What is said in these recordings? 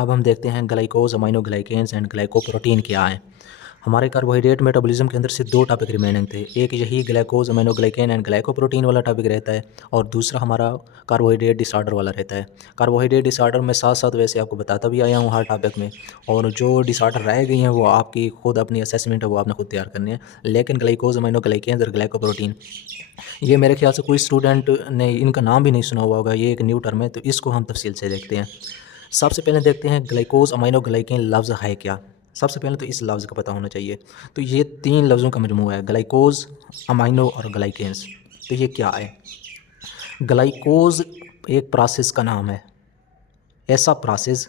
अब हम देखते हैं ग्लाइकोज, अमाइनो ग्लाइकेन्स एंड ग्लाइकोप्रोटीन क्या है। हमारे कार्बोहाइड्रेट मेटाबॉलिज्म के अंदर से दो टॉपिक रिमेनिंग थे। एक यही ग्लाइकोज, अमाइनो ग्लाइकेन एंड ग्लाइकोप्रोटीन वाला टॉपिक रहता है और दूसरा हमारा कार्बोहाइड्रेट डिसऑर्डर वाला रहता है। कार्बोहाइड्रेट डिसऑर्डर में साथ साथ वैसे आपको बताता भी आया हूँ हर टॉपिक में, और जो डिसऑर्डर रह गई हैं वो आपकी खुद अपनी असेसमेंट है, वो आपने खुद तैयार करनी है। लेकिन ग्लाइकोज, अमाइनो ग्लाइकेन और ग्लाइकोप्रोटीन ये मेरे ख्याल से कोई स्टूडेंट ने इनका नाम भी नहीं सुना हुआ होगा। ये एक न्यू टर्म है, तो इसको हम तफसील से देखते हैं। सबसे पहले देखते हैं ग्लाइकोज, अमाइनो ग्लाइकेन लफ्ज़ है क्या। सबसे पहले तो इस लफ्ज़ का पता होना चाहिए। तो ये तीन लफ्ज़ों का मजमूआ है, ग्लाइकोज, अमाइनो और ग्लाइकेन्स। तो ये क्या है? ग्लाइकोज एक प्रोसेस का नाम है, ऐसा प्रोसेस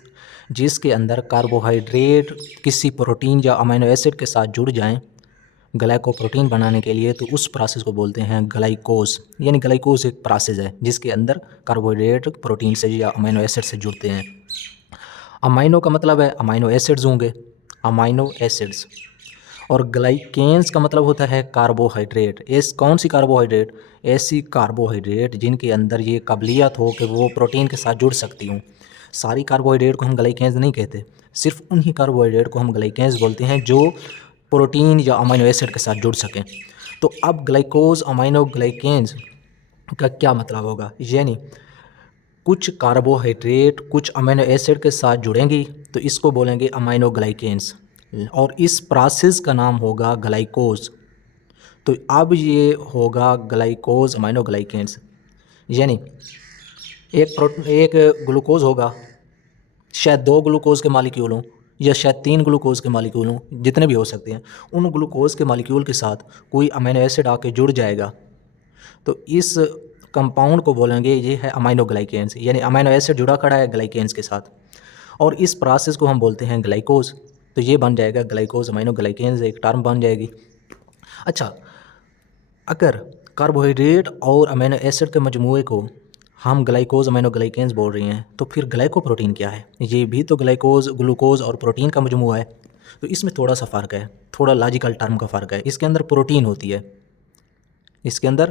जिसके अंदर कार्बोहाइड्रेट किसी प्रोटीन या अमीनो एसिड के साथ जुड़ जाएं ग्लाइकोप्रोटीन बनाने के लिए, तो उस प्रोसेस को बोलते हैं ग्लाइकोज। यानी ग्लाइकोज एक प्रोसेस है जिसके अंदर कार्बोहाइड्रेट प्रोटीन से या अमीनो एसिड से जुड़ते हैं। अमाइनो का मतलब है अमीनो एसिड्स होंगे, अमाइनो एसिड्स। और ग्लाइकेन्स का मतलब होता है कार्बोहाइड्रेट। कौन सी कार्बोहाइड्रेट? ऐसी कार्बोहाइड्रेट जिनके अंदर ये काबिलियत हो कि वो प्रोटीन के साथ जुड़ सकती हूँ। सारी कार्बोहाइड्रेट को हम ग्लाइकेन्स नहीं कहते, सिर्फ उन्हीं कार्बोहाइड्रेट को हम ग्लाइकेन्स बोलते हैं जो प्रोटीन या अमीनो एसिड के साथ जुड़ सकें। तो अब ग्लाइकोज, अमीनो ग्लाइकेन्स का क्या मतलब होगा? यानी कुछ कार्बोहाइड्रेट कुछ अमीनो एसिड के साथ जुड़ेंगी तो इसको बोलेंगे अमीनो ग्लाइकेन्स, और इस प्रोसेस का नाम होगा ग्लाइकोज। तो अब ये होगा ग्लाइकोज, अमीनो ग्लाइकेन्स। यानी एक ग्लूकोज होगा, शायद दो ग्लूकोज के मालिक्यूल हों या शायद तीन ग्लूकोज के मालिक्यूल हों, जितने भी हो सकते हैं। उन ग्लूकोज के मालिक्यूल के साथ कोई अमीनो एसिड आके जुड़ जाएगा तो इस कंपाउंड को बोलेंगे ये है अमीनो ग्लाइकेन्स। यानी अमीनो एसिड जुड़ा खड़ा है ग्लाइकेन्स के साथ, और इस प्रोसेस को हम बोलते हैं ग्लाइकोज। तो ये बन जाएगा ग्लाइकोज, अमीनो ग्लाइकेन्स, एक टर्म बन जाएगी। अच्छा, अगर कार्बोहाइड्रेट और अमीनो एसिड के मजमूए को हम ग्लाइकोज, अमीनो ग्लाइकेन्स बोल रहे हैं, तो फिर ग्लाइकोप्रोटीन क्या है? ये भी तो ग्लाइकोज, ग्लूकोज और प्रोटीन का मजमूआ है। तो इसमें थोड़ा सा फ़र्क है, थोड़ा लॉजिकल टर्म का फ़र्क है। इसके अंदर प्रोटीन होती है, इसके अंदर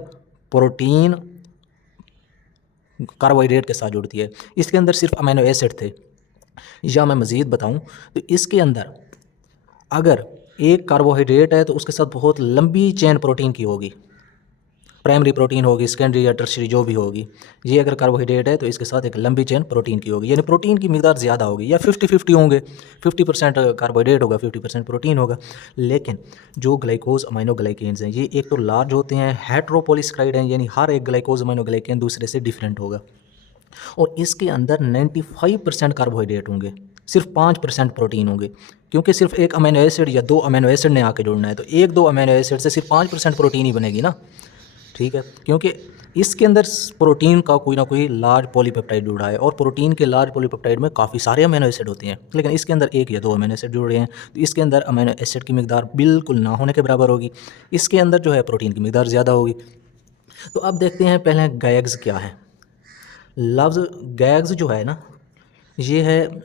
प्रोटीन कार्बोहाइड्रेट के साथ जुड़ती है। इसके अंदर सिर्फ अमीनो एसिड थे। या मैं मज़ीद बताऊं तो इसके अंदर अगर एक कार्बोहाइड्रेट है तो उसके साथ बहुत लंबी चेन प्रोटीन की होगी, प्राइमरी प्रोटीन होगी, सेकेंडरी या टर्शरी जो भी होगी। ये अगर कार्बोहाइड्रेट है तो इसके साथ एक लंबी चेन प्रोटीन की होगी, यानी प्रोटीन की मिकदार ज़्यादा होगी, या 50-50 होंगे, 50% कार्बोहाइड्रेट होगा, 50% प्रोटीन होगा। लेकिन जो ग्लाइकोज, अमीनो ग्लाइकेन्स हैं, ये एक तो लार्ज होते हैं, हेट्रोपोलिसक्राइड हैं, यानी हर एक ग्लाइकोज, अमीनो ग्लाइकेन दूसरे से डिफरेंट होगा। और इसके अंदर 95% कार्बोहाइड्रेट होंगे, सिर्फ 5% प्रोटीन होंगे, क्योंकि सिर्फ एक अमीनो एसिड या दो अमीनो एसिड ने आके जुड़ना है। तो एक दो अमीनो एसिड से सिर्फ 5% प्रोटीन ही बनेगी ना, ठीक है, क्योंकि इसके अंदर प्रोटीन का कोई ना कोई लार्ज पॉलीपेप्टाइड जुड़ा है, और प्रोटीन के लार्ज पॉलीपेप्टाइड में काफ़ी सारे अमीनो एसिड होते हैं, लेकिन इसके अंदर एक या दो अमीनो एसिड जुड़ रहे हैं। तो इसके अंदर अमीनो एसिड की मिकदार बिल्कुल ना होने के बराबर होगी, इसके अंदर जो है प्रोटीन की मिकदार ज़्यादा होगी। तो अब देखते हैं पहले गैग्स क्या है। लफ्ज़ गैग्स जो है ना, ये है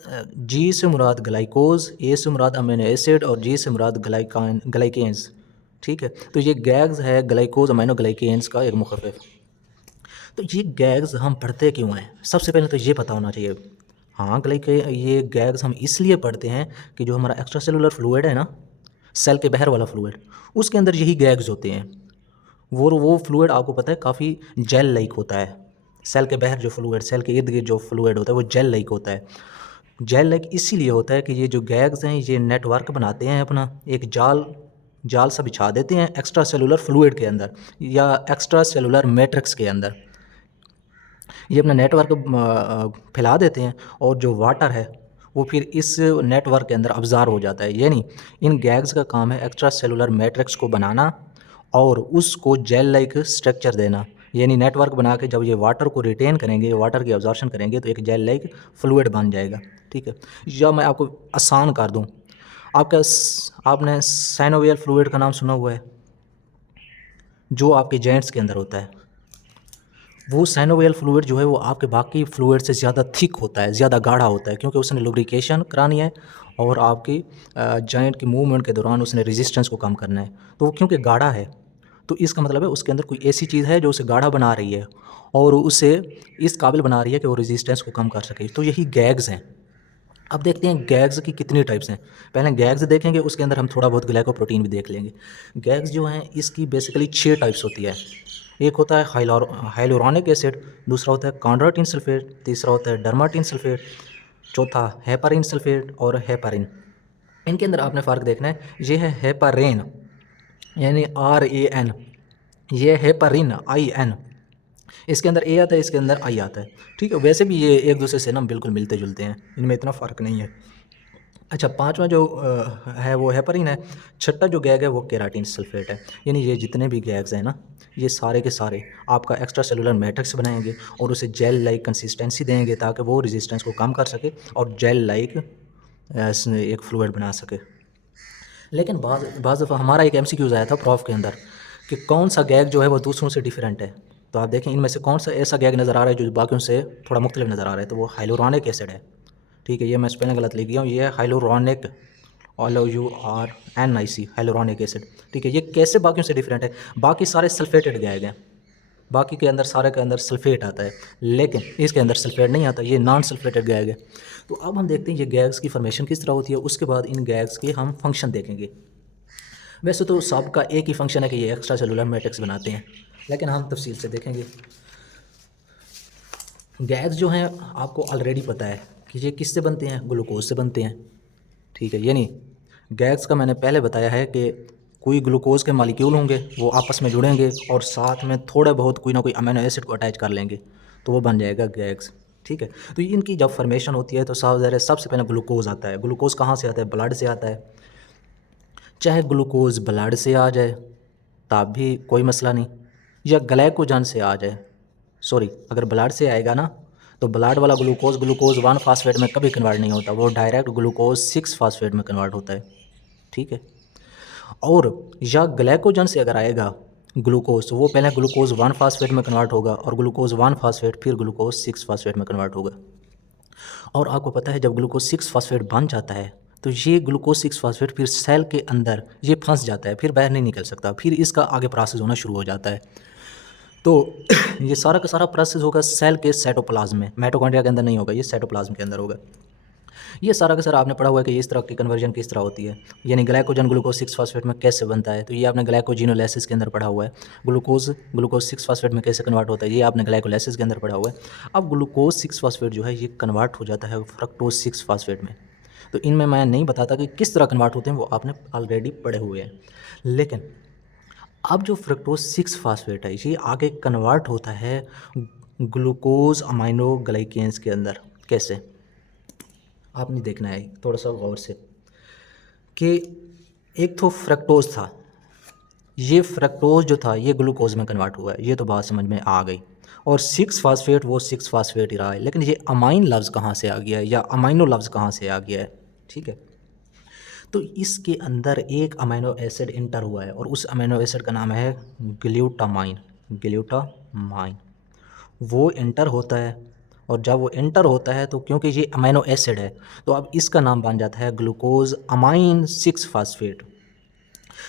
जी से मुराद ग्लाइकोज, ए से मुराद अमीनो एसिड और जी से मुराद ग्लाइकेन्स, ठीक है। तो ये गैग्स है ग्लाइकोज, अमीनो ग्लाइकेन्स का एक मुखफ़िफ़। तो ये गैग्स हम पढ़ते क्यों हैं? सबसे पहले तो ये पता होना चाहिए। हाँ, ये गैग्स हम इसलिए पढ़ते हैं कि जो हमारा एक्स्ट्रा सेलुलर फ्लूइड है ना, सेल के बाहर वाला फ्लूइड, उसके अंदर यही गैग्स होते हैं। वो फ्लूइड आपको पता है काफ़ी जेल लाइक होता है। सेल के बाहर जो फ्लूइड, सेल के इर्द गिर्द जो फ्लूइड होता है वो जेल लाइक होता है। जेल लाइक इसीलिए होता है कि ये जो गैग्स हैं ये नेटवर्क बनाते हैं, अपना एक जाल सा बिछा देते हैं एक्स्ट्रा सेलुलर फ्लूइड के अंदर या एक्स्ट्रा सेलुलर मैट्रिक्स के अंदर। ये अपना नेटवर्क फैला देते हैं, और जो वाटर है वो फिर इस नेटवर्क के अंदर अब्ज़ॉर्ब हो जाता है। यानी इन गैग्स का काम है एक्स्ट्रा सेलुलर मैट्रिक्स को बनाना और उसको जेल लाइक स्ट्रक्चर देना। यानी नेटवर्क बना के जब ये वाटर को रिटेन करेंगे, वाटर की अब्जॉर्प्शन करेंगे, तो एक जेल लाइक फ्लूइड बन जाएगा, ठीक है। या मैं आपको आसान कर दूं, आपने साइनोवियल फ्लूइड का नाम सुना हुआ है, जो आपके जॉइंट्स के अंदर होता है। वो साइनोवियल फ्लूइड जो है वो आपके बाकी फ्लूइड से ज़्यादा थिक होता है, ज़्यादा गाढ़ा होता है, क्योंकि उसने लुब्रिकेशन करानी है और आपकी जॉइंट की मूवमेंट के दौरान उसने रेजिस्टेंस को कम करना है। तो वो क्योंकि गाढ़ा है, तो इसका मतलब है उसके अंदर कोई ऐसी चीज़ है जो उसे गाढ़ा बना रही है और उसे इस काबिल बना रही है कि वो रेजिस्टेंस को कम कर सके। तो यही गैग्स हैं। अब देखते हैं गैग्स की कितनी टाइप्स हैं। पहले गैग्स देखेंगे, उसके अंदर हम थोड़ा बहुत ग्लाइकोप्रोटीन भी देख लेंगे। गैग्स जो हैं इसकी बेसिकली 6 टाइप्स होती है। एक होता है हाइलोरॉनिक एसिड, दूसरा होता है कॉन्ड्रोटिन सल्फेट, तीसरा होता है डर्माटिन सल्फेट, चौथा हेपारिन सल्फेट और हेपारिन। इनके अंदर आपने फ़र्क देखना है। ये है हेपारेन यानी RAN, ये हेपारिन IN। इसके अंदर ए आता है, इसके अंदर आई आता है। ठीक है, वैसे भी ये एक दूसरे से ना बिल्कुल मिलते जुलते हैं, इनमें इतना फ़र्क नहीं है। अच्छा, पांचवा जो है वो हेपरिन है। छठा जो गैग है वो केराटिन सल्फेट है। यानी ये जितने भी गैग्स हैं ना, ये सारे के सारे आपका एक्स्ट्रा सेलुलर मैट्रिक्स बनाएंगे और उसे जेल लाइक कंसिस्टेंसी देंगे ताकि वो रेजिस्टेंस को कम कर सके और जेल लाइक एक फ्लूइड बना सके। लेकिन बाज़ दफ़ा हमारा एक MCQs आया था प्रॉफ के अंदर कि कौन सा गैग जो है वो दूसरों से डिफरेंट है। तो आप देखें इनमें से कौन सा ऐसा गैग नज़र आ रहा है जो बाकियों से थोड़ा मुख्तलिफ नज़र आ रहा है, तो वो हाइलोरॉनिक एसिड है। ठीक है, ये मैं स्पेलिंग गलत लिख गया हूँ, ये है हाइलोरॉनिक, OURNIC, हाइलोरॉनिक एसिड। ठीक है, ये कैसे बाकियों से डिफरेंट है? बाकी सारे सल्फेटेड गैग हैं, बाकी के अंदर सारे के अंदर सल्फेट आता है, लेकिन इसके अंदर सल्फेट नहीं आता, ये नॉन सल्फेटेड गैग है। तो अब हम देखते हैं ये गैग्स की फॉर्मेशन किस तरह होती है, उसके बाद इन गैग्स के हम फंक्शन देखेंगे। वैसे तो सबका एक ही फंक्शन है कि ये एक्स्ट्रा सेलुलर मैट्रिक्स बनाते हैं, लेकिन हम तफसील से देखेंगे। गैग्स जो हैं आपको ऑलरेडी पता है कि ये किससे बनते हैं, ग्लूकोज से बनते हैं। ठीक है, यानी गैग्स का मैंने पहले बताया है कि कोई ग्लूकोज के मालिक्यूल होंगे, वो आपस में जुड़ेंगे और साथ में थोड़े बहुत कोई ना कोई अमीनो एसिड को अटैच कर लेंगे, तो वो बन जाएगा गैग्स। ठीक है, तो इनकी जब फॉर्मेशन होती है तो साफ ज़ाहिर है सबसे पहले ग्लूकोज आता है। ग्लूकोज कहाँ से आता है? ब्लड से आता है। चाहे ग्लूकोज ब्लड से आ जाए तब भी कोई मसला नहीं, या ग्लाइकोजन से आ जाए, सॉरी अगर ब्लड से आएगा ना तो ब्लड वाला ग्लूकोज ग्लूकोज 1 फास्फेट में कभी कन्वर्ट नहीं होता, वो डायरेक्ट ग्लूकोज 6 फास्फेट में कन्वर्ट होता है। ठीक है, और या ग्लाइकोजन से अगर आएगा ग्लूकोज तो वो पहले ग्लूकोज 1 फास्फेट में कन्वर्ट होगा और ग्लूकोज 1 फास्फेट फिर ग्लूकोज 6 फास्फेट में कन्वर्ट होगा। और आपको पता है जब ग्लूकोज 6 फास्फेट बन जाता है तो ये ग्लूकोज 6 फास्फेट फिर सेल के अंदर ये फंस जाता है, फिर बाहर नहीं निकल सकता, फिर इसका आगे प्रोसेस होना शुरू हो जाता है। तो ये सारा का सारा प्रोसेस होगा सेल के साइटोप्लाज्म में, माइटोकॉन्ड्रिया के अंदर नहीं होगा, ये साइटोप्लाज्म के अंदर होगा। ये सारा का सारा आपने पढ़ा हुआ है कि इस तरह की कन्वर्जन किस तरह होती है, यानी ग्लाइकोजन ग्लूकोज 6 फास्फेट में कैसे बनता है, तो ये आपने ग्लाइकोजिनोलाइसिस के अंदर पढ़ा हुआ है। ग्लूकोज 6 फास्फेट में कैसे कन्वर्ट होता है, ये आपने ग्लाइकोलाइसिस के अंदर पढ़ा हुआ है। अब ग्लूकोज 6 फास्फेट जो है ये कन्वर्ट हो जाता है फ्रक्टोज 6 फास्फेट में। तो इनमें मैं नहीं बताता कि किस तरह कन्वर्ट होते हैं, वो आपने ऑलरेडी पढ़े हुए हैं। लेकिन अब जो फ्रक्टोज 6 फास्फेट है ये आगे कन्वर्ट होता है ग्लूकोज अमाइनो ग्लाइकेन्स के अंदर। कैसे, आपने देखना है थोड़ा सा गौर से कि एक तो फ्रक्टोज था, ये फ्रक्टोज जो था ये ग्लूकोज में कन्वर्ट हुआ है, ये तो बात समझ में आ गई। और 6 फास्फेट वो 6 फास्फेट ही रहा है, लेकिन ये अमाइन लफ्ज़ कहाँ से आ गया है या अमाइनो लफ्ज़ कहाँ से आ गया है? ठीक है, तो इसके अंदर एक अमीनो एसिड इंटर हुआ है और उस अमीनो एसिड का नाम है ग्लूटामाइन। ग्लूटामाइन वो इंटर होता है, और जब वो इंटर होता है तो क्योंकि ये अमीनो एसिड है तो अब इसका नाम बन जाता है ग्लूकोज अमाइन 6 फास्फेट।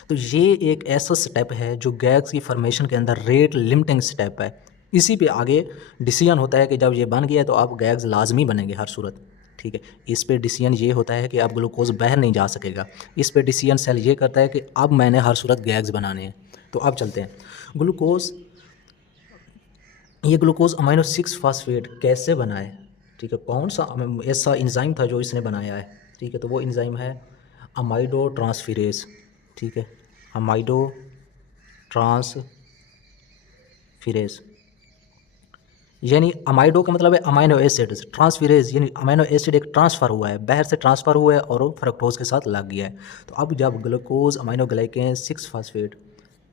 तो ये एक ऐसा स्टेप है जो गैग्स की फॉर्मेशन के अंदर रेट लिमिटिंग स्टेप है। इसी पे आगे डिसीजन होता है कि जब ये बन गया है तो अब गैग्स लाजमी बनेंगे हर सूरत। ठीक है, इस पे डिसीजन ये होता है कि अब ग्लूकोज बाहर नहीं जा सकेगा। इस पे डिसीजन सेल ये करता है कि अब मैंने हर सूरत गैग्स बनाने हैं। तो अब चलते हैं ग्लूकोज, ये ग्लूकोज अमाइनो 6 फास्फेट कैसे बना है? ठीक है, कौन सा ऐसा इंजाइम था जो इसने बनाया है? ठीक है, तो वो इंजाइम है अमाइडो ट्रांसफेरेज। ठीक है, अमाइडो ट्रांसफेरेज, यानी अमाइडो का मतलब है अमाइनो एसिड, ट्रांसफेरेज यानी अमाइनो एसिड एक ट्रांसफ़र हुआ है, बाहर से ट्रांसफ़र हुआ है और वो फ्रक्टोज के साथ लग गया है। तो अब जब glucose amino glycan 6 phosphate,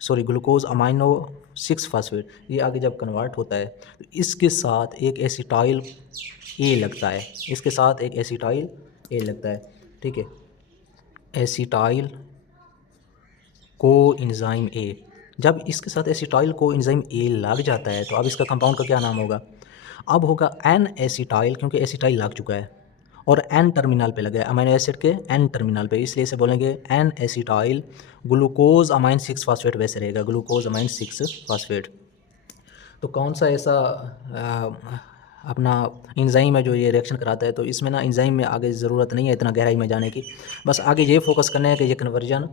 sorry glucose amino 6 phosphate ये आगे जब कन्वर्ट होता है तो इसके साथ एक एसिटाइल ए लगता है, इसके साथ एक एसिटाइल ए लगता है। ठीक है, एसिटाइल को एंजाइम ए, जब इसके साथ एसिटाइल को एंजाइम ए लग जाता है तो अब इसका कंपाउंड का क्या नाम होगा? अब होगा एन एसिटाइल, क्योंकि एसिटाइल लग चुका है और एन टर्मिनल पे लगा है अमीनो एसिड के एन टर्मिनल पे, इसलिए इसे बोलेंगे N acetyl glucose amine 6 phosphate. वैसे रहेगा ग्लूकोज अमाइन 6 फास्फेट। तो कौन सा ऐसा अपना एंजाइम है जो ये रिएक्शन कराता है। तो इसमें ना एंजाइम में आगे ज़रूरत नहीं है इतना गहराई में जाने की, बस आगे ये फोकस करना है कि ये कन्वर्जन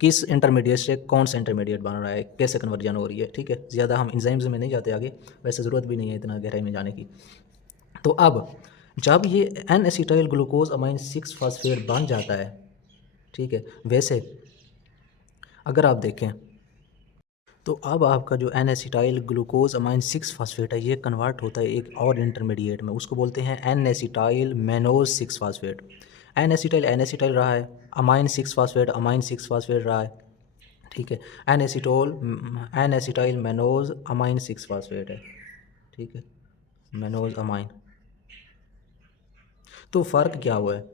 किस इंटरमीडिएट से कौन सा इंटरमीडिएट बन रहा है, कैसे कन्वर्जन हो रही है। ठीक है, ज़्यादा हम एंजाइम्स में नहीं जाते आगे, वैसे ज़रूरत भी नहीं है इतना गहराई में जाने की। तो अब जब ये N acetyl glucose amine 6 phosphate बन जाता है, ठीक है, वैसे अगर आप देखें तो अब आपका जो N acetyl glucose amine 6 phosphate है ये कन्वर्ट होता है एक और इंटरमीडिएट में, उसको बोलते हैं N acetyl mannose 6 phosphate. N acetyl रहा है, अमाइन 6 फास्फेट अमाइन 6 फास्फेट रहा है, ठीक है। N acetyl mannosamine 6 phosphate है, ठीक है, मैनोज अमाइन। तो फ़र्क क्या हुआ है,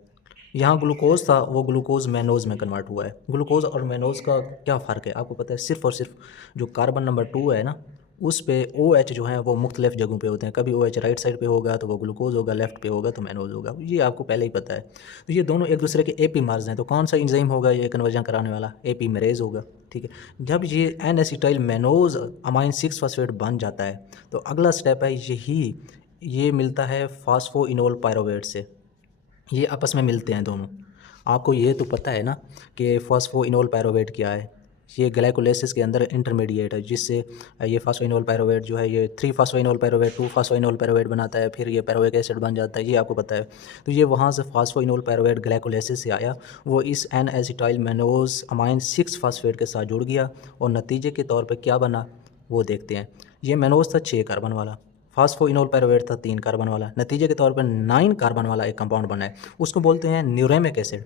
यहाँ ग्लूकोज था वो ग्लूकोज मैनोज में कन्वर्ट हुआ है। ग्लूकोज और मैनोज का क्या फ़र्क है आपको पता है, सिर्फ और सिर्फ जो कार्बन नंबर 2 है ना उस पे OH जो है वो मुख्तलिफ जगहों पे होते हैं, कभी OH राइट साइड पे होगा तो वो ग्लूकोज होगा, लेफ्ट पे होगा तो मैनोज होगा, ये आपको पहले ही पता है। तो ये दोनों एक दूसरे के एपीमर्स हैं, तो कौन सा एंजाइम होगा ये कन्वर्जन कराने वाला, एपीमेरेज होगा, ठीक है। जब ये N acetyl mannosamine 6 phosphate बन जाता है तो अगला स्टेप है यही, ये मिलता है फास्फोइनोल पायरोवेट से, ये आपस में मिलते हैं दोनों। आपको ये तो पता है ना कि फॉस्फोइनोल पायरोवेट क्या है, ये ग्लाइकोलाइसिस के अंदर इंटरमीडिएट है जिससे ये फास्फोइनोल पायरोवेट जो है ये 3 फास्फोइनोल पायरोवेट 2 फास्फोइनोल पायरोवेट बनाता है, फिर ये पायरोविक एसिड बन जाता है, ये आपको पता है। तो ये वहाँ से फास्फोइनोल पायरोवेट ग्लाइकोलाइसिस से आया, वो इस N acetyl mannosamine 6 phosphate के साथ जुड़ गया और नतीजे के तौर पर क्या बना वो देखते हैं। ये मैनोज था 6 कार्बन वाला, फास्फोइनोल पायरोवेट था 3 कार्बन वाला, नतीजे के तौर पर 9 कार्बन वाला एक कंपाउंड बना है, उसको बोलते हैं न्यूरेमिक एसिड।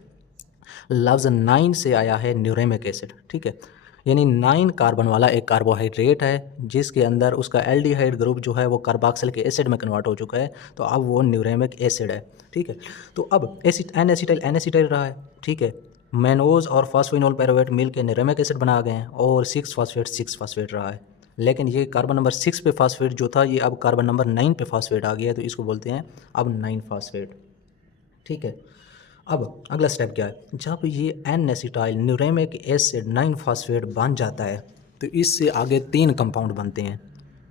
लफ्ज़ 9 से आया है न्यूरेमिक एसिड, ठीक है, यानी 9 कार्बन वाला एक कार्बोहाइड्रेट है जिसके अंदर उसका एल्डिहाइड ग्रुप जो है वो कार्बोक्सिल के एसिड में कन्वर्ट हो चुका है, तो अब वो न्यूरेमिक एसिड है, ठीक है। तो अब एन एसिटाइल रहा है, ठीक है, मैनोज और फास्फोइनोल पायरोवेट मिल के न्यूरेमिक एसिड बना गए हैं और 6 फास्फेट रहा है। लेकिन ये कार्बन नंबर 6 पे फास्फेट जो था ये अब कार्बन नंबर 9 पे फास्फेट आ गया है, तो इसको बोलते हैं अब 9 फास्फेट, ठीक है। अब अगला स्टेप क्या है, जब ये एन एसिटाइल न्यूरेमिक एसिड 9 फास्फेट बन जाता है तो इससे आगे 3 कंपाउंड बनते हैं,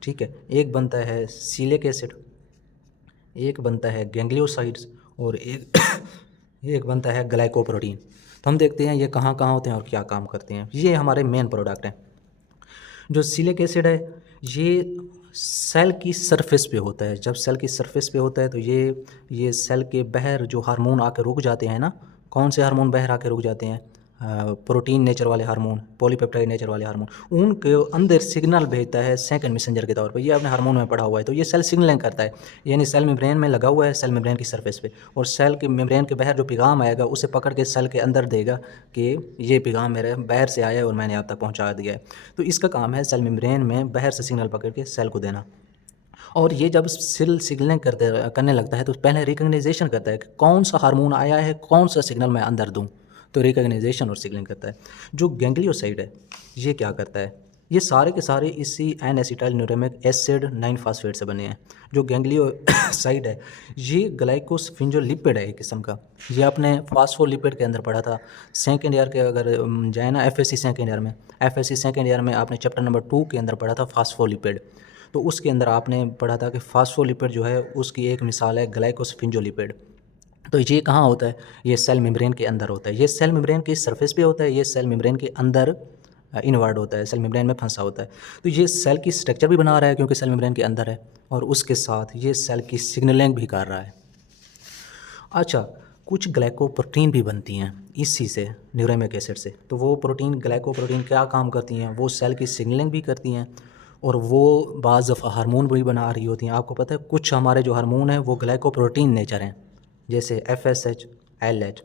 ठीक है। एक बनता है सिलिक एसिड, एक बनता है गैंग्लियोसाइड्स और एक एक बनता है ग्लाइकोप्रोटीन। तो हम देखते हैं ये कहाँ कहाँ होते हैं और क्या काम करते हैं। ये हमारे मेन प्रोडक्ट हैं। जो सिलिक एसिड है ये सेल की सरफेस पे होता है, जब सेल की सरफेस पे होता है तो ये सेल के बाहर जो हार्मोन आके रुक जाते हैं ना, कौन से हार्मोन बाहर आके रुक जाते हैं, प्रोटीन नेचर वाले हार्मोन, पॉलीपेप्टाइड नेचर वाले हार्मोन, उनके अंदर सिग्नल भेजता है सेकंड मैसेंजर के तौर पे, ये आपने हार्मोन में पढ़ा हुआ है। तो ये सेल सिग्नलिंग करता है, यानी सेल मेम्ब्रेन में लगा हुआ है, सेल मेम्ब्रेन की सरफेस पे, और सेल के मेम्ब्रेन के बाहर जो पैगाम आएगा उसे पकड़ के सेल के अंदर देगा कि ये पैगाम मेरे बाहर से आया है और मैंने आप तक पहुँचा दिया है। तो इसका काम है सेल मेम्ब्रेन में बाहर से सिग्नल पकड़ के सेल को देना। और ये जब सेल सिग्नलिंग करने लगता है तो पहले रिकग्नाइजेशन करता है कि कौन सा हार्मोन आया है, कौन सा सिग्नल मैं अंदर दूं, तो रिकग्नाइजेशन और सिग्नलिंग करता है। जो गैंग्लियोसाइड है ये क्या करता है, ये सारे के सारे इसी एन एसिटाइल न्यूरेमिक एसिड 9 फास्फेट से बने हैं। जो गैंग्लियोसाइड है ये ग्लाइकोस्फिंगोलिपिड है एक किस्म का, ये आपने फास्फोलिपिड के अंदर पढ़ा था सेकेंड ईयर के, अगर जाए ना एफएससी सेकेंड ईयर में, एफएससी सेकेंड ईयर में आपने चैप्टर नंबर 2 के अंदर पढ़ा था फास्फोलिपिड। तो उसके अंदर आपने पढ़ा था कि फास्फोलिपिड जो है उसकी एक मिसाल है ग्लाइकोस्फिंगोलिपिड। तो ये कहाँ होता है, ये सेल मेम्ब्रेन के अंदर होता है, ये सेल मेम्ब्रेन की सरफेस पे होता है, ये सेल मेम्ब्रेन के अंदर इनवर्ड होता है, सेल मेम्ब्रेन में फंसा होता है। तो ये सेल की स्ट्रक्चर भी बना रहा है क्योंकि सेल मेम्ब्रेन के अंदर है, और उसके साथ ये सेल की सिग्नलिंग भी कर रहा है। अच्छा, कुछ ग्लाइकोप्रोटीन भी बनती हैं इसी से, न्यूरेमिक एसिड से। तो वो प्रोटीन, ग्लाइकोप्रोटीन क्या काम करती हैं, वो सेल की सिग्नलिंग भी करती हैं और वो बाज़ दफ़ा हार्मोन भी बना रही होती हैं। आपको पता है कुछ हमारे जो हार्मोन हैं वो ग्लाइकोप्रोटीन नेचर हैं, जैसे FSH, LH।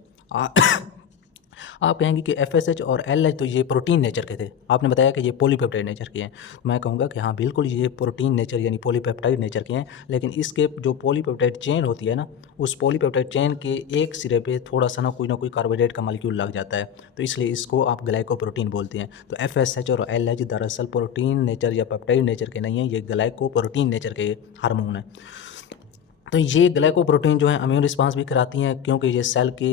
आप कहेंगे कि FSH और LH तो ये प्रोटीन नेचर के थे, आपने बताया कि ये पॉलीपेप्टाइड नेचर के हैं। मैं कहूँगा कि हाँ बिल्कुल ये प्रोटीन नेचर यानी पॉलीपेप्टाइड नेचर के हैं, लेकिन इसके जो पॉलीपेप्टाइड चेन होती है ना, उस पॉलीपेप्टाइड चेन के एक सिरे पे थोड़ा सा ना कोई कार्बोहाइड्रेट का मॉलिक्यूल लग जाता है, तो इसलिए इसको आप ग्लाइकोप्रोटीन बोलते हैं। तो FSH और LH दरअसल प्रोटीन नेचर या पेप्टाइड नेचर के नहीं हैं, ये ग्लाइकोप्रोटीन नेचर के हार्मोन हैं। तो ये ग्लाइकोप्रोटीन जो है इम्यून रिस्पांस भी कराती हैं, क्योंकि ये सेल के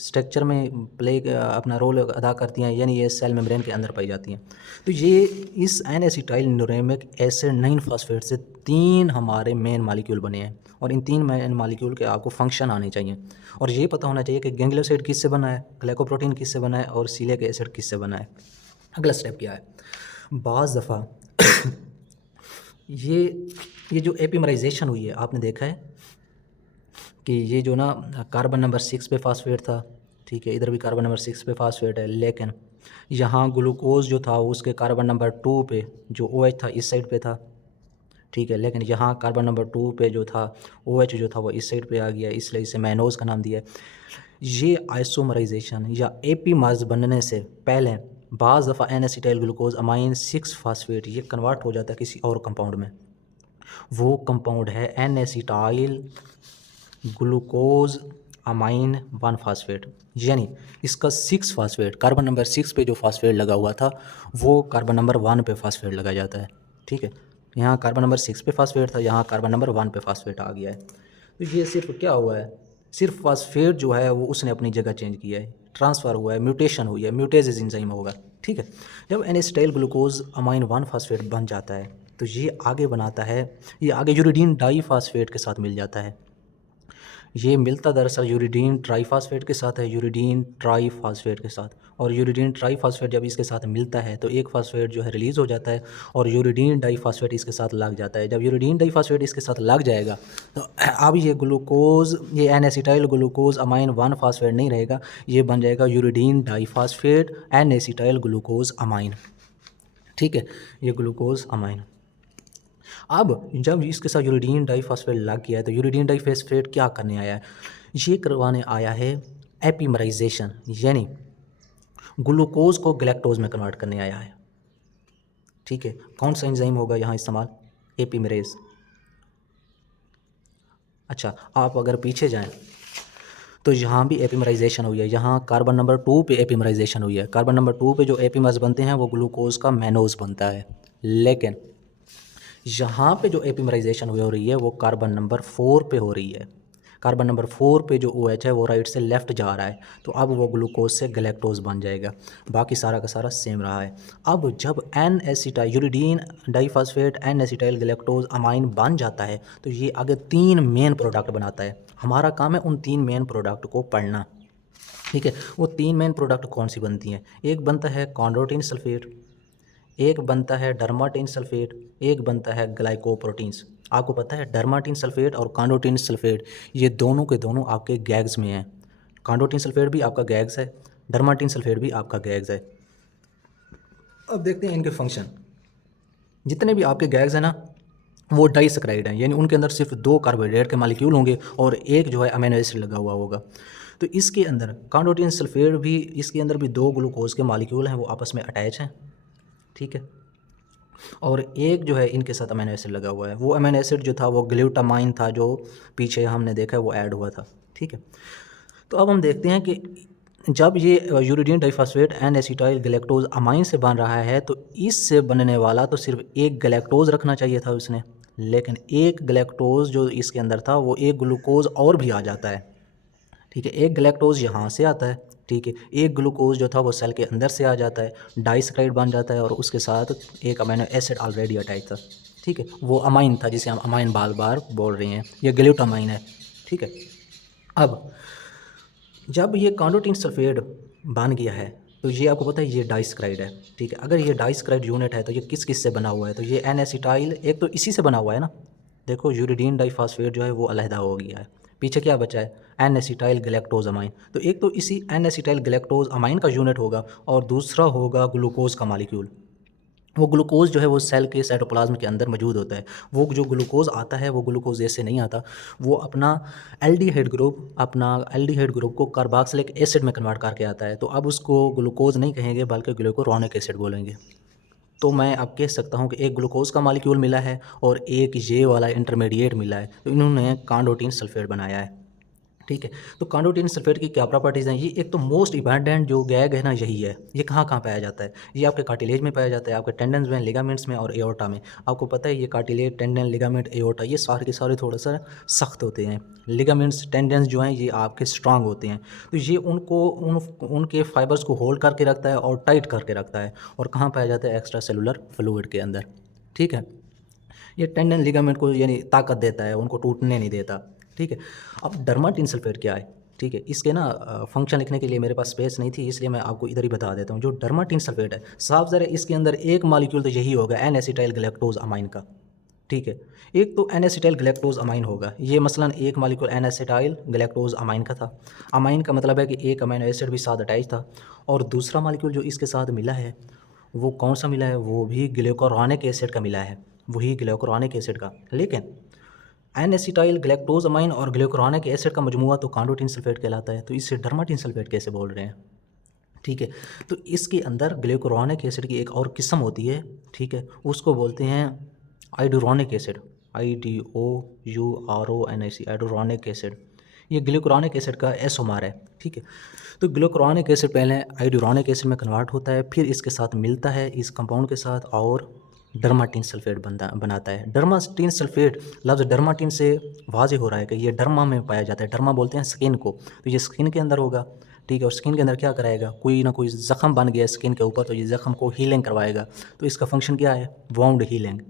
स्ट्रक्चर में अपना रोल अदा करती हैं, यानी ये सेल मेम्ब्रेन के अंदर पाई जाती हैं। तो ये इस एन एसिटाइल न्यूरेमिक एसिड 9 फास्फेट से 3 हमारे मेन मालिक्यूल बने हैं, और इन 3 मेन मालिक्यूल के आपको फंक्शन आने चाहिए, और ये पता होना चाहिए कि गैंग्लियोसाइड किससे बना है, ग्लाइकोप्रोटीन किससे बना है, और सीलिक एसिड किससे बना है। अगला स्टेप क्या है, बाज़ दफ़ा ये जो एपिमराइजेशन हुई है, आपने देखा है कि ये जो ना कार्बन नंबर 6 पे फास्फेट था, ठीक है, इधर भी कार्बन नंबर 6 पे फास्फेट है, लेकिन यहाँ ग्लूकोज जो था उसके कार्बन नंबर 2 पे जो OH था इस साइड पे था, ठीक है, लेकिन यहाँ कार्बन नंबर 2 पे जो था OH जो था वो इस साइड पे आ गया, इसलिए इसे मैनोज का नाम दिया है। ये आइसोमराइजेशन या एपीमर्स बनने से पहले बाज़ दफ़ा N acetyl glucose amine 6 phosphate ये कन्वर्ट हो जाता है किसी और कंपाउंड में। वो कंपाउंड है N acetyl glucose amine 1 phosphate, यानी इसका 6 फास्फेट, कार्बन नंबर 6 पे जो फास्फेट लगा हुआ था वो कार्बन नंबर 1 पे फास्फेट लगा जाता है, ठीक है। यहाँ कार्बन नंबर 6 पे फास्फेट था, यहाँ कार्बन नंबर 1 पे फास्फेट आ गया है। तो ये सिर्फ क्या हुआ है, सिर्फ फास्फेट जो है वो उसने अपनी जगह चेंज किया है, ट्रांसफ़र हुआ है, म्यूटेशन हुई है, म्यूटेज एंजाइम होगा, ठीक है। जब N acetyl glucose amine 1 phosphate बन जाता है तो ये आगे बनाता है, ये आगे यूरिडीन डाई फास्फेट के साथ मिल जाता है। ये मिलता दरअसल यूरिडीन ट्राईफास्फेट के साथ है, यूरिडीन ट्राईफास्फेट के साथ, और यूरिडीन ट्राईफास्फेट जब इसके साथ मिलता है तो एक फास्फेट जो है रिलीज़ हो जाता है और यूरिडीन डाईफास्फेट इसके साथ लग जाता है। जब यूरिडीन डाईफास्फेट इसके साथ लग जाएगा तो अब ये ग्लूकोज, ये N acetyl glucose amine 1 phosphate नहीं रहेगा, ये बन जाएगा uridine diphosphate N acetyl glucose amine, ठीक है, ये ग्लूकोज अमाइन। अब जब इसके साथ यूरिडीन डाईफास्फेट लग गया है तो यूरिडीन डाईफास्फेट क्या करने आया है, ये करवाने आया है एपीमराइजेशन, यानी ग्लूकोज को गैलेक्टोज में कन्वर्ट करने आया है, ठीक है। कौन सा एंजाइम होगा यहाँ इस्तेमाल, एपीमरेज। अच्छा, आप अगर पीछे जाएं तो यहाँ भी एपीमराइजेशन हुई है, यहाँ कार्बन नंबर 2 पे एपीमराइजेशन हुई है। कार्बन नंबर 2 पे जो एपीमर्स बनते हैं वो ग्लूकोज का मैनोज बनता है, लेकिन यहाँ पे जो एपीमराइजेशन हो रही है वो कार्बन नंबर 4 पे हो रही है। कार्बन नंबर 4 पे जो OH है वो राइट से लेफ़्ट जा रहा है, तो अब वो ग्लूकोज से गैलेक्टोज बन जाएगा, बाकी सारा का सारा सेम रहा है। अब जब N acetyl uridine diphosphate N acetyl galactose amine बन जाता है तो ये आगे 3 मेन प्रोडक्ट बनाता है। हमारा काम है उन 3 मेन प्रोडक्ट को पढ़ना, ठीक है। वो 3 मेन प्रोडक्ट कौन सी बनती हैं, एक बनता है कॉन्ड्रोटिन सल्फेट, एक बनता है डर्माटिन सल्फेट, एक बनता है ग्लाइकोप्रोटीन्स। आपको पता है डर्माटिन सल्फेट और कॉन्ड्रोटिन सल्फेट ये दोनों के दोनों आपके गैग्स में हैं। कॉन्ड्रोटिन सल्फेट भी आपका गैग्स है, डर्माटिन सल्फेट भी आपका गैग्स है। अब देखते हैं इनके फंक्शन। जितने भी आपके गैग्स हैं ना वो डाइसक्राइड हैं, यानी उनके अंदर सिर्फ 2 कार्बोहाइड्रेट के मालिक्यूल होंगे और एक जो है अमीनो एसिड लगा हुआ होगा। तो इसके अंदर कॉन्ड्रोटिन सल्फेट भी, इसके अंदर भी 2 ग्लूकोज के मालिक्यूल हैं, वो आपस में अटैच हैं, ठीक है, और एक जो है इनके साथ अमीनो एसिड लगा हुआ है। वो अमीनो एसिड जो था वो ग्लूटामाइन था, जो पीछे हमने देखा है वो ऐड हुआ था, ठीक है। तो अब हम देखते हैं कि जब ये uridine diphosphate N acetyl galactose amine से बन रहा है तो इससे बनने वाला तो सिर्फ एक गैलेक्टोज रखना चाहिए था उसने, लेकिन एक गैलेक्टोज जो इसके अंदर था वो एक ग्लूकोज और भी आ जाता है, ठीक है। एक गैलेक्टोज यहाँ से आता है, ठीक है, एक ग्लूकोज जो था वो सेल के अंदर से आ जाता है, डाइसक्राइड बन जाता है और उसके साथ एक अमीनो एसिड ऑलरेडी अटैच था, ठीक है, वो अमाइन था जिसे हम अमाइन बार बार बोल रहे हैं, ये ग्लूटामाइन है, ठीक है। अब जब ये कॉन्ड्रोटिन सल्फेट बन गया है तो ये आपको पता है ये डाइसक्राइड है, ठीक है। अगर ये डाइसक्राइड यूनिट है तो ये किस किस से बना हुआ है, तो ये एन एसिटाइल एक तो इसी से बना हुआ है ना, देखो यूरिडीन डाइफास्फेट जो है वो अलहदा हो गया है, पीछे क्या बचा है एन एसिटाइल गैलेक्टोज अमाइन, तो एक तो इसी एन एसिटाइल गैलेक्टोज अमाइन का यूनिट होगा और दूसरा होगा ग्लूकोज का मालिक्यूल। वो ग्लूकोज जो है वो सेल के साइटोप्लाज्म के अंदर मौजूद होता है। वो जो ग्लूकोज आता है वो ग्लूकोज ऐसे नहीं आता, वो अपना एल्डिहाइड ग्रुप को कार्बोक्सिलिक एसिड में कन्वर्ट करके आता है। तो अब उसको ग्लूकोज नहीं कहेंगे बल्कि ग्लूकोरोनिक एसिड बोलेंगे। तो मैं अब कह सकता हूँ कि एक ग्लूकोज का मालिक्यूल मिला है और एक ये वाला इंटरमीडिएट मिला है, तो इन्होंने कॉन्ड्रोटिन सल्फेट बनाया है, ठीक है। तो कार्नोटिन सल्फेट की क्या प्रॉपर्टीज़ हैं? ये एक तो मोस्ट इम्पॉर्टेंट जो गैग है ना यही है। ये कहाँ कहाँ पाया जाता है? ये आपके कार्टिलेज में पाया जाता है, आपके टेंडन्स में, लिगामेंट्स में और एओर्टा में। आपको पता है ये कार्टिलेज, टेंडन, लिगामेंट, एओर्टा ये सारे के सारे थोड़ा सा सख्त होते हैं। लिगामेंट्स, टेंडन्स जो हैं ये आपके स्ट्रांग होते हैं। तो ये उनके फाइबर्स को होल्ड करके रखता है और टाइट करके रखता है। और कहाँ पाया जाता है? एक्स्ट्रा सेलुलर फ्लूइड के अंदर। ठीक है। ये टेंडन लिगामेंट को यानी ताकत देता है, उनको टूटने नहीं देता। ठीक है। अब डर्माटिन सल्फेट क्या है? ठीक है, इसके ना फंक्शन लिखने के लिए मेरे पास स्पेस नहीं थी, इसलिए मैं आपको इधर ही बता देता हूँ। जो डर्माटिन सल्फेट है, साफ ज़रा इसके अंदर एक मॉलिक्यूल तो यही होगा, एन एसिटाइल ग्लैक्टोज अमाइन का। ठीक है, एक तो एन एसिटाइल ग्लैक्टोज अमाइन होगा। ये मसलन एक molecule N acetyl galactosamine का था। अमाइन का मतलब है कि एक अमीनो एसिड भी साथ अटैच था। और दूसरा मॉलिक्यूल जो इसके साथ मिला है वो कौन सा मिला है? वो भी ग्लूकुरोनिक एसिड का मिला है, वही ग्लूकुरोनिक एसिड का। लेकिन एन एसिटाइल ग्लैक्टोज अमाइन और ग्लूकुरोनिक एसिड का मजमूआ तो कार्नोटिन सल्फेट कहलाता है, तो इससे डर्माटिन सल्फेट कैसे बोल रहे हैं? ठीक है, तो इसके अंदर ग्लूकुरोनिक एसिड की एक और किस्म होती है। ठीक है, उसको बोलते हैं आइडुरोनिक एसिड, IDOURONIC, आइडुरोनिक एसिड। ये ग्लूकुरोनिक एसिड का एसोमार है। ठीक है, तो ग्लूकुरोनिक एसिड पहले आइडुरोनिक एसिड में कन्वर्ट होता है, फिर इसके साथ मिलता है इस कंपाउंड के साथ और डर्माटिन सल्फेट बनाता है। डर्माटिन सल्फेट, लफ्ज़ डर्माटिन से वाज़ेह हो रहा है कि ये डर्मा में पाया जाता है। डर्मा बोलते हैं स्किन को, तो ये स्किन के अंदर होगा। ठीक है, और स्किन के अंदर क्या कराएगा? कोई ना कोई ज़ख़म बन गया स्किन के ऊपर, तो ये ज़ख़म को हीलिंग करवाएगा। तो इसका फंक्शन क्या है? Wound healing.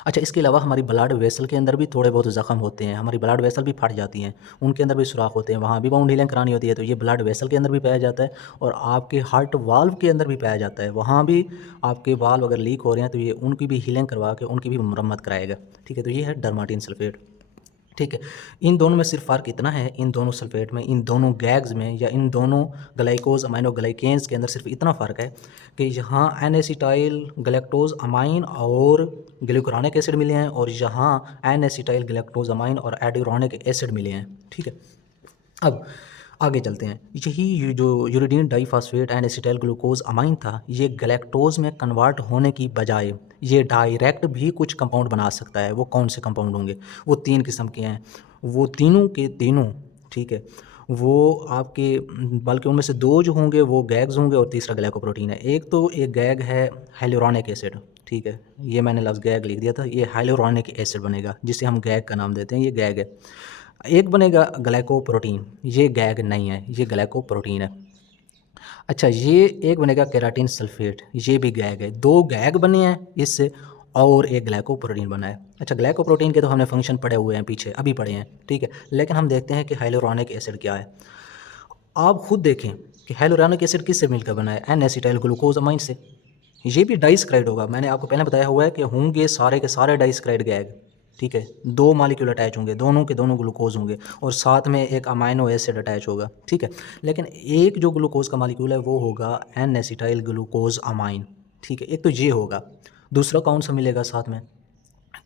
अच्छा, इसके अलावा हमारी ब्लड वेसल के अंदर भी थोड़े बहुत ज़ख़म होते हैं, हमारी ब्लड वेसल भी फट जाती हैं, उनके अंदर भी सुराख होते हैं, वहाँ भी वाउंड हीलिंग करानी होती है। तो ये ब्लड वेसल के अंदर भी पाया जाता है और आपके हार्ट वाल्व के अंदर भी पाया जाता है। वहाँ भी आपके वाल्व अगर लीक हो रहे हैं तो ये उनकी भी हीलिंग करवा के उनकी भी मरम्मत कराएगा। ठीक है, तो ये है डर्माटिन सल्फेट। ठीक है, इन दोनों में सिर्फ फ़र्क इतना है, इन दोनों सल्फेट में, इन दोनों गैग्स में या इन दोनों ग्लाइकोज अमाइनो ग्लाइकेन्स के अंदर सिर्फ इतना फ़र्क है कि यहाँ एन एसिटाइल ग्लैक्टोज अमाइन और ग्लूकुरोनिक एसिड मिले हैं और यहाँ एन एसिटाइल ग्लैक्टोज अमाइन और एडिउरोनिक एसिड मिले हैं। ठीक है, अब आगे चलते हैं। यही जो uridine diphosphate and acetyl glucose amine था, ये गैलेक्टोज में कन्वर्ट होने की बजाय ये डायरेक्ट भी कुछ कंपाउंड बना सकता है। वो कौन से कंपाउंड होंगे? वो 3 किस्म के हैं, वो तीनों के तीनों। ठीक है, वो आपके बल्कि उनमें से 2 जो होंगे वो गैग्स होंगे और तीसरा ग्लाइकोप्रोटीन है। एक गैग है हाइलुरोनिक एसिड। ठीक है, ये मैंने लफ्ज़ गैग लिख दिया था, ये हाइलुरोनिक एसिड बनेगा जिसे हम गैग का नाम देते हैं, ये गैग है। एक बनेगा ग्लाइकोप्रोटीन, ये गैग नहीं है, ये ग्लाइकोप्रोटीन है। अच्छा, ये एक बनेगा केराटिन सल्फेट, ये भी गैग है। 2 गैग बने हैं इससे और एक ग्लाइकोप्रोटीन बना है। अच्छा, ग्लाइकोप्रोटीन के तो हमने फंक्शन पढ़े हुए हैं पीछे, अभी पढ़े हैं। ठीक है, लेकिन हम देखते हैं कि हाइलुरोनिक एसिड क्या है। आप खुद देखें कि हाइलुरोनिक एसिड किससे मिलकर बना है? एन एसिटाइल ग्लूकोज अमाइन से। ये भी डाइसक्राइड होगा, मैंने आपको पहले बताया हुआ है कि होंगे सारे के सारे डाइसक्राइड गैग। ठीक है, 2 मॉलिक्यूल अटैच होंगे, दोनों के दोनों ग्लूकोज होंगे और साथ में एक अमाइनो एसिड अटैच होगा। ठीक है, लेकिन एक जो ग्लूकोज का मॉलिक्यूल है वो होगा एन एसिटाइल ग्लूकोज अमाइन। ठीक है, एक तो ये होगा, दूसरा कौन सा मिलेगा साथ में?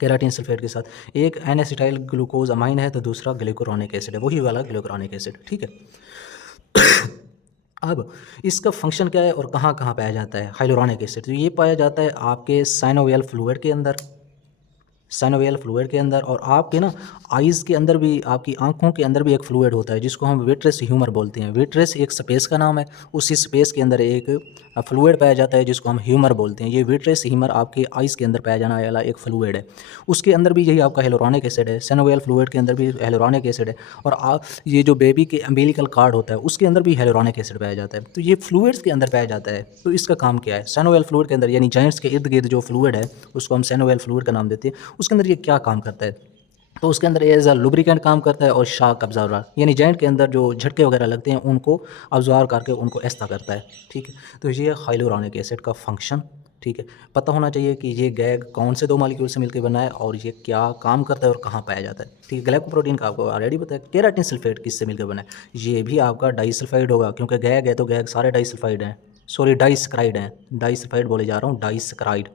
केराटिन सल्फेट के साथ एक एन एसिटाइल ग्लूकोज अमाइन है तो दूसरा ग्लूकुरोनिक एसिड है, वही वाला ग्लूकुरोनिक एसिड। ठीक है, अब इसका फंक्शन क्या है और कहाँ कहाँ पाया जाता है हाइलुरोनिक एसिड? तो ये पाया जाता है आपके साइनोवियल फ्लूइड के अंदर, साइनोवियल फ्लूइड के अंदर, और आपके ना आइज़ के अंदर भी, आपकी आंखों के अंदर भी एक फ्लूइड होता है जिसको हम विट्रेस ह्यूमर बोलते हैं। विट्रेस एक स्पेस का नाम है, उसी स्पेस के अंदर एक फ्लूइड पाया जाता है जिसको हम ह्यूमर बोलते हैं। ये विट्रेस ह्यूमर आपके आइज़ के अंदर पाया जाने वाला एक फ्लूइड है। उसके अंदर भी यही आपका हाइलुरोनिक एसिड है। साइनोवियल फ्लूइड के अंदर भी हाइलुरोनिक एसिड है और ये जो बेबी के अम्बिलिकल कार्ड होता है उसके अंदर भी हाइलुरोनिक एसिड पाया जाता है। तो ये फ्लूइड्स के अंदर पाया जाता है। तो इसका काम क्या है? साइनोवियल फ्लूइड के अंदर यानी जॉइंट्स के इर्द गिर्द जो फ्लूइड है उसको हम साइनोवियल फ्लूइड का नाम देते हैं। उसके अंदर ये क्या काम करता है? तो उसके अंदर एज अ लुब्रिकेंट काम करता है और शॉक अब्जॉर्बर, यानी जॉइंट के अंदर जो झटके वगैरह लगते हैं उनको अब्जॉर्व करके उनको ऐसा करता है। ठीक है, तो ये हाइलुरोनिक एसिड का फंक्शन। ठीक है, पता होना चाहिए कि ये गैग कौन से 2 मॉलिक्यूल से मिलकर बना है और ये क्या काम करता है और कहाँ पाया जाता है। ठीक है, ग्लाइकोप्रोटीन का आपको ऑलरेडी पता है। केराटिन सल्फेट किससे मिलकर बना है? ये भी आपका डाइसल्फाइड होगा, क्योंकि गैग है तो गैग सारे डाइसल्फाइड हैं, सॉरी डाइसक्राइड हैं, डाइसल्फाइड बोले जा रहा हूँ, डाइसक्राइड।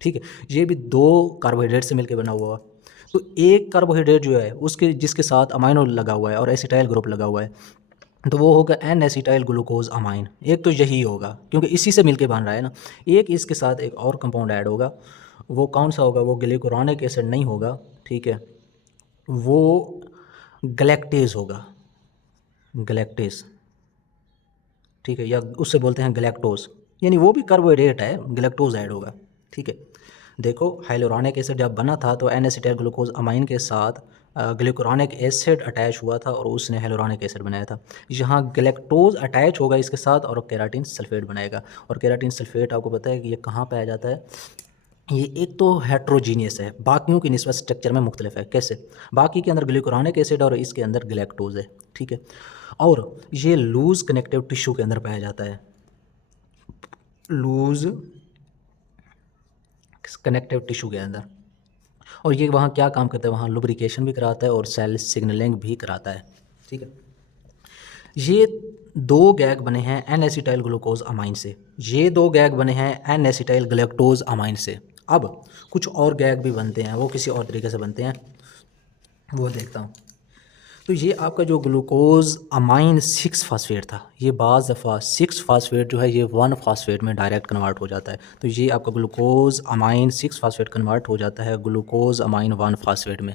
ठीक है, ये भी 2 कार्बोहाइड्रेट से मिलकर बना हुआ। तो एक कार्बोहाइड्रेट जो है उसके जिसके साथ अमाइनो लगा हुआ है और एसिटाइल ग्रुप लगा हुआ है तो वो होगा एन एसिटाइल ग्लूकोज अमाइन। एक तो यही होगा क्योंकि इसी से मिलके बन रहा है ना। एक इसके साथ एक और कंपाउंड ऐड होगा, वो कौन सा होगा? वो ग्लूकुरोनिक एसिड नहीं होगा। ठीक है, वो गलैक्टेज होगा। गैलेक्टेस, ठीक है, या उससे बोलते हैं गैलेक्टोज, यानी वो भी कार्बोहाइड्रेट है, गैलेक्टोज ऐड होगा, ठीक है। देखो हाइलोरॉनिक एसिड जब बना था तो एन एसिटाइल ग्लूकोज अमाइन के साथ ग्लूकुरोनिक एसिड अटैच हुआ था और उसने हाइलोरॉनिक एसिड बनाया था। यहाँ गैलेक्टोज अटैच होगा इसके साथ और केराटिन सल्फेट बनाएगा। और केराटिन सल्फेट आपको पता है कि ये कहाँ पाया जाता है, ये एक तो हेट्रोजीनियस है, बाकियों की निस्बत स्ट्रक्चर में मुख्तलिफ है। कैसे? बाकी के अंदर ग्लूकुरोनिक एसिड और इसके अंदर गैलेक्टोज है, ठीक है। और ये लूज कनेक्टिव टिश्यू के अंदर पाया जाता है, लूज कनेक्टिव टिश्यू के अंदर। और ये वहाँ क्या काम करता है, वहाँ लुब्रिकेशन भी कराता है और सेल सिग्नलिंग भी कराता है, ठीक है। ये दो गैग बने हैं एन एसिटाइल ग्लूकोज अमाइन से, ये दो गैग बने हैं एन एसिटाइल गैलेक्टोज अमाइन से। अब कुछ और गैग भी बनते हैं, वो किसी और तरीके से बनते हैं, वो देखता हूँ। तो ये आपका जो ग्लूकोज अमाइन 6 फास्फेट था, ये बाज़ दफ़ा 6 फास्फेट जो है ये 1 फास्फेट में डायरेक्ट कन्वर्ट हो जाता है। तो ये आपका ग्लूकोज अमाइन 6 फास्फेट कन्वर्ट हो जाता है ग्लूकोज अमाइन 1 फास्फेट में।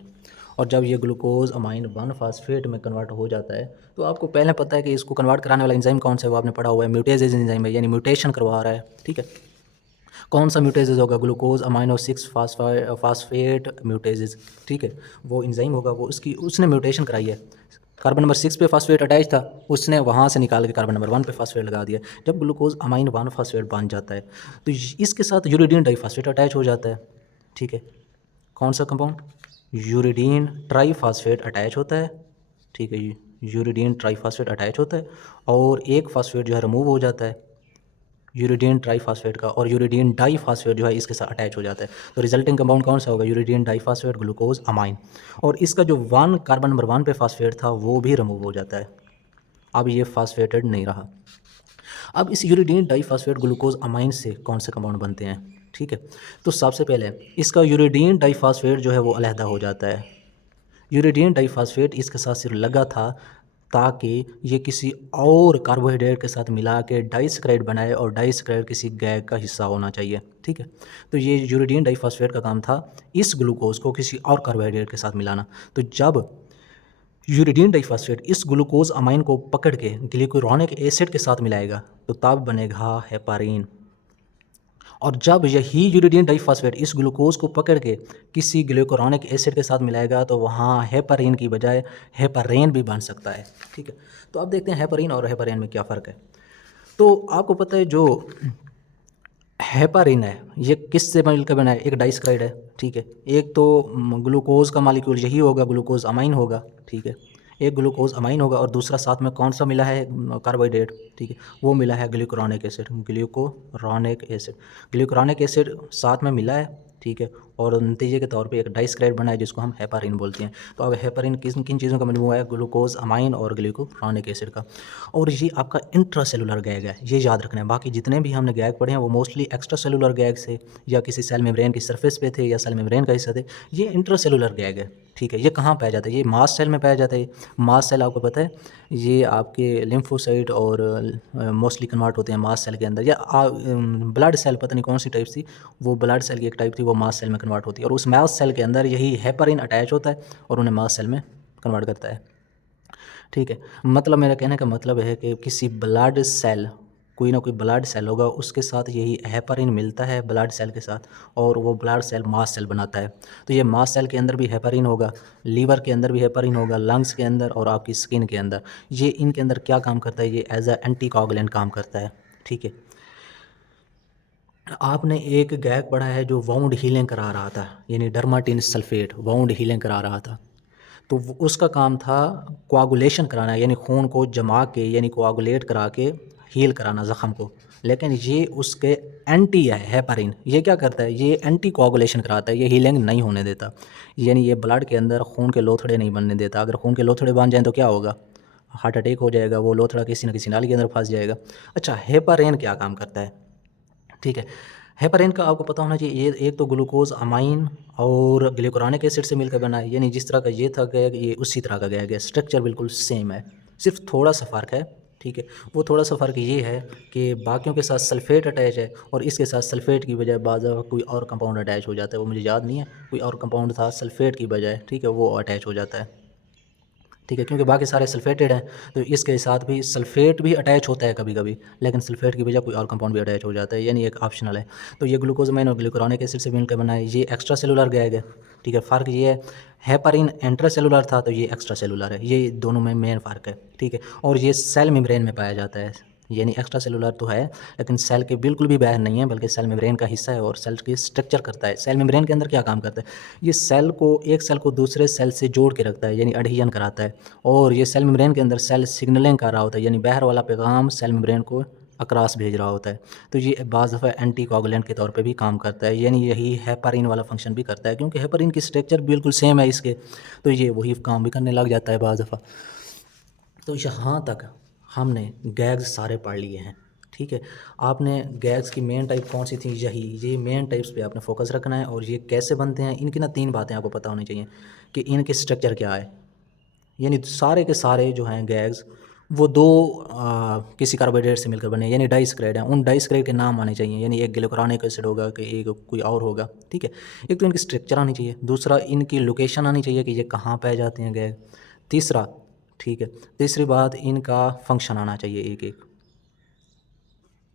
और जब ये ग्लूकोज अमाइन 1 फास्फेट में कन्वर्ट हो जाता है तो आपको पहले पता है कि इसको कन्वर्ट कराने वाला एंजाइम कौन सा है, वो आपने पढ़ा हुआ है, म्यूटेजेज एंजाइम है, यानी म्यूटेशन करवा रहा है, ठीक है। कौन सा म्यूटेजेज होगा, ग्लूकोज अमाइनो 6 फास्फेट म्यूटेजेज, ठीक है। वो एंजाइम होगा, वो उसने म्यूटेशन कराई है। कार्बन नंबर 6 पे फास्फेट अटैच था, उसने वहाँ से निकाल के कार्बन नंबर 1 पे फास्फेट लगा दिया। जब ग्लूकोज अमाइन 1 फास्फेट बन जाता है तो इसके साथ यूरिडीन डाइफास्फेट अटैच हो जाता है, ठीक है। कौन सा कंपाउंड, यूरिडीन ट्राईफास्फेट अटैच होता है, ठीक है। यूरिडीन ट्राईफास्फेट अटैच होता है और एक फास्फेट जो है रिमूव हो जाता है यूरिडीन ट्राईफास्फेट का, और यूरिडीन डाईफास्फेट जो है इसके साथ अटैच हो जाता है। तो रिजल्टिंग कंपाउंड कौन सा होगा, यूरिडीन डाईफास्फेट ग्लूकोज अमाइन। और इसका जो 1 कार्बन नंबर 1 पे फास्फेट था वो भी रिमूव हो जाता है, अब ये फास्फेटेड नहीं रहा। अब इस यूरिडीन डाईफास्फेट ग्लूकोज अमाइन से कौन से कंपाउंड बनते हैं, ठीक है। तो सबसे पहले इसका यूरिडीन डाईफास्फेट जो है वो अलहदा हो जाता है। यूरिडीन डाइफास्फेट इसके साथ सिर्फ लगा था ताकि ये किसी और कार्बोहाइड्रेट के साथ मिला के डाइसक्राइड बनाए, और डाइसक्राइड किसी गैग का हिस्सा होना चाहिए, ठीक है। तो ये यूरिडीन डाइफास्फेट का काम था इस ग्लूकोज को किसी और कार्बोहाइड्रेट के साथ मिलाना। तो जब यूरिडीन डाइफास्फेट इस ग्लूकोज अमाइन को पकड़ के ग्लिकुरोनिक एसिड के साथ मिलाएगा तो तब बनेगा हेपारीन। और जब यही यूरिडीन डाइफास्फेट इस ग्लूकोज को पकड़ के किसी ग्लूकुरोनिक एसिड के साथ मिलाएगा तो वहाँ हेपारीन की बजाय हेपारेन भी बन सकता है, ठीक है। तो अब देखते हैं हेपारीन और हेपारेन में क्या फ़र्क है। तो आपको पता है जो हेपारीन है ये किससे मिलकर बना है, एक डाइसक्राइड है, ठीक है। एक तो ग्लूकोज का मालिक्यूल यही होगा, ग्लूकोज अमाइन होगा, ठीक है। एक ग्लूकोज अमाइन होगा और दूसरा साथ में कौन सा मिला है, कार्बोहाइड्रेट, ठीक है, वो मिला है ग्लूकुरोनिक एसिड, ग्लूकुरोनिक एसिड। ग्लूकुरोनिक एसिड साथ में मिला है, ठीक है, और नतीजे के तौर पे एक डाइसक्राइड बना है जिसको हम हेपारिन बोलते हैं। तो अब हेपारिन किन किन चीज़ों का मजमूआ है, ग्लूकोज अमाइन और ग्लूकुरोनिक एसिड का। और ये आपका इंट्रासेलुलर गैग है, ये याद रखना है। बाकी जितने भी हमने गैग पढ़े हैं वो मोस्टली एक्स्ट्रा सेलुलर गैग से या किसी सेल मेम्ब्रेन की सरफेस पे थे या सेल मेम्ब्रेन का हिस्सा थे। ये इंट्रासेलुलर गैग है, ठीक है। ये कहाँ पाया जाता है, ये मास्ट सेल में पाया जाता है। मास्ट सेल आपको पता है ये आपके लिम्फोसाइट और मोस्टली कन्वर्ट होते हैं मास्ट सेल के अंदर, या ब्लड सेल, पता नहीं कौन सी टाइप थी, वो ब्लड सेल की एक टाइप थी, वो मास्ट सेल में कन्वर्ट होती है। और उस मास्ट सेल के अंदर यही हेपारिन अटैच होता है और उन्हें मास्ट सेल में कन्वर्ट करता है, ठीक है। मतलब मेरा कहने का मतलब है कि किसी ब्लड सेल, कोई ना कोई ब्लड सेल होगा, उसके साथ यही हेपारिन मिलता है ब्लड सेल के साथ, और वो ब्लड सेल मास्ट सेल बनाता है। तो ये मास्ट सेल के अंदर भी हेपारिन होगा, लीवर के अंदर भी हेपारिन होगा, लंग्स के अंदर और आपकी स्किन के अंदर। ये इनके अंदर क्या काम करता है, ये एज अ एंटी कोगुलेंट काम करता है, ठीक है। आपने एक गैग पढ़ा है जो वाउंड हीलिंग करा रहा था, यानी डर्माटिन सल्फेट वाउंड हीलिंग करा रहा था। तो उसका काम था कोआगुलेशन कराना, यानी खून को जमा के, यानी कोआगुलेट करा के हील कराना ज़ख़म को। लेकिन ये उसके एंटी है हेपारिन, ये क्या करता है, ये एंटी कोआगुलेशन कराता है, ये हीलिंग नहीं होने देता, यानी ये ब्लड के अंदर खून के लोथड़े नहीं बनने देता। अगर खून के लोथड़े बन जाएँ तो क्या होगा, हार्ट अटैक हो जाएगा, वो लोथड़ा किसी न किसी नाली के अंदर फंस जाएगा। अच्छा, हेपारिन क्या काम करता है, ठीक है। हेपारिन का आपको पता होना चाहिए, ये एक तो ग्लूकोज अमाइन और ग्लूकुरोनिक एसिड से मिलकर बना है, यानी जिस तरह का ये था गैग ये उसी तरह का गैग है, स्ट्रक्चर बिल्कुल सेम है, सिर्फ थोड़ा सा फ़र्क है, ठीक है। वो थोड़ा सा फ़र्क ये है कि बाकियों के साथ सल्फेट अटैच है और इसके साथ सल्फेट की बजाय बाज़ कोई और कंपाउंड अटैच हो जाता है, वो मुझे याद नहीं है, कोई और कंपाउंड था सल्फेट की बजाय, ठीक है, वो अटैच हो जाता है, ठीक है, क्योंकि बाकी सारे सल्फेटेड हैं, तो इसके साथ भी सल्फेट भी अटैच होता है कभी कभी, लेकिन सल्फेट की बजाय कोई और कंपाउंड भी अटैच हो जाता है, यानी एक ऑप्शनल है। तो ये ग्लूकोजमाइन और ग्लूकुरोनिक एसिड से मिलकर बना है, ये एक्स्ट्रा सेलुलर गैग है। ठीक है, फ़र्क ये है, हेपारिन इंट्रा सेलुलर था तो ये एक्स्ट्रा सेलुलर है, ये दोनों में मेन फ़र्क है। ठीक है, और ये सेल मेम्ब्रेन में पाया जाता है, यानी एक्स्ट्रा सेलुलर तो है लेकिन सेल के बिल्कुल भी बाहर नहीं है, बल्कि सेल मेम्ब्रेन का हिस्सा है और सेल की स्ट्रक्चर करता है। सेल मेम्ब्रेन के अंदर क्या काम करता है, ये सेल को, एक सेल को दूसरे सेल से जोड़ के रखता है, यानी एडहेजन कराता है। और ये सेल मेम्ब्रेन के अंदर सेल सिग्नलिंग कर रहा होता है, यानी बाहर वाला पैगाम सेल मेम्ब्रेन को अक्रॉस भेज रहा होता है। तो ये बाज़ दफ़ा एंटी कोगुलेंट के तौर पे भी काम करता है, यानी यही हेपारिन वाला फंक्शन भी करता है, क्योंकि हेपारिन की स्ट्रक्चर बिल्कुल सेम है इसके, तो ये वही काम भी करने लग जाता है बाज़ दफ़ा। तो यहाँ तक हमने गैग्स सारे पढ़ लिए हैं। ठीक है, आपने गैग्स की मेन टाइप कौन सी थी, यही ये मेन टाइप्स पे आपने फोकस रखना है, और ये कैसे बनते हैं इनकी ना 3 बातें आपको पता होनी चाहिए कि इनके स्ट्रक्चर क्या है। यानी सारे के सारे जो हैं गैग्स वो दो किसी कार्बोहाइड्रेट से मिलकर बने हैं, यानी डाइस्क्राइड हैं। उन डाइस्क्राइड के नाम आने चाहिए, यानी एक ग्लूकुरोनिक एसिड होगा कि एक कोई और होगा। ठीक है, एक तो इनकी स्ट्रक्चर आनी चाहिए, दूसरा इनकी लोकेशन आनी चाहिए कि ये कहाँ पाए जाते हैं गैग, तीसरा, ठीक है, तीसरी बात इनका फंक्शन आना चाहिए एक एक।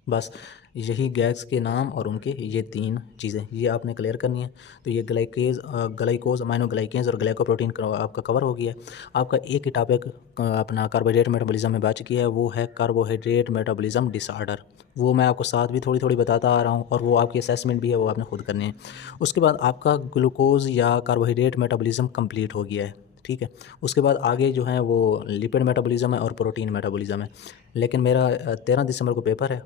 बस यही गैस के नाम और उनके ये 3 चीज़ें ये आपने क्लियर करनी है। तो ये ग्लाइकोज, अमाइनो ग्लाइकेन्स और ग्लाइकोप्रोटीन का आपका कवर हो गया। आपका एक ही टॉपिक अपना कार्बोहाइड्रेट मेटाबॉलिज्म में बच गया है, वो है कार्बोहाइड्रेट मेटाबॉलिज्म डिसऑर्डर। वो मैं आपको साथ भी थोड़ी थोड़ी बताता आ रहा हूँ, और वो आपकी असेसमेंट भी है, वो आपने खुद करनी है। उसके बाद आपका ग्लूकोज या कार्बोहाइड्रेट मेटाबॉलिज्म कंप्लीट हो गया है। ठीक है, उसके बाद आगे जो है वो लिपिड मेटाबॉलिज्म है और प्रोटीन मेटाबॉलिज्म है। लेकिन मेरा 13 दिसंबर को पेपर है,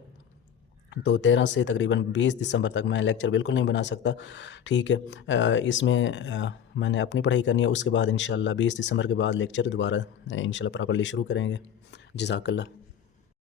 तो 13 से तकरीबन 20 दिसंबर तक मैं लेक्चर बिल्कुल नहीं बना सकता। ठीक है, इसमें मैंने अपनी पढ़ाई करनी है, उसके बाद इंशाल्लाह 20 दिसंबर के बाद लेक्चर दोबारा इंशाल्लाह प्रॉपर्ली शुरू करेंगे। जज़ाकल्लाह।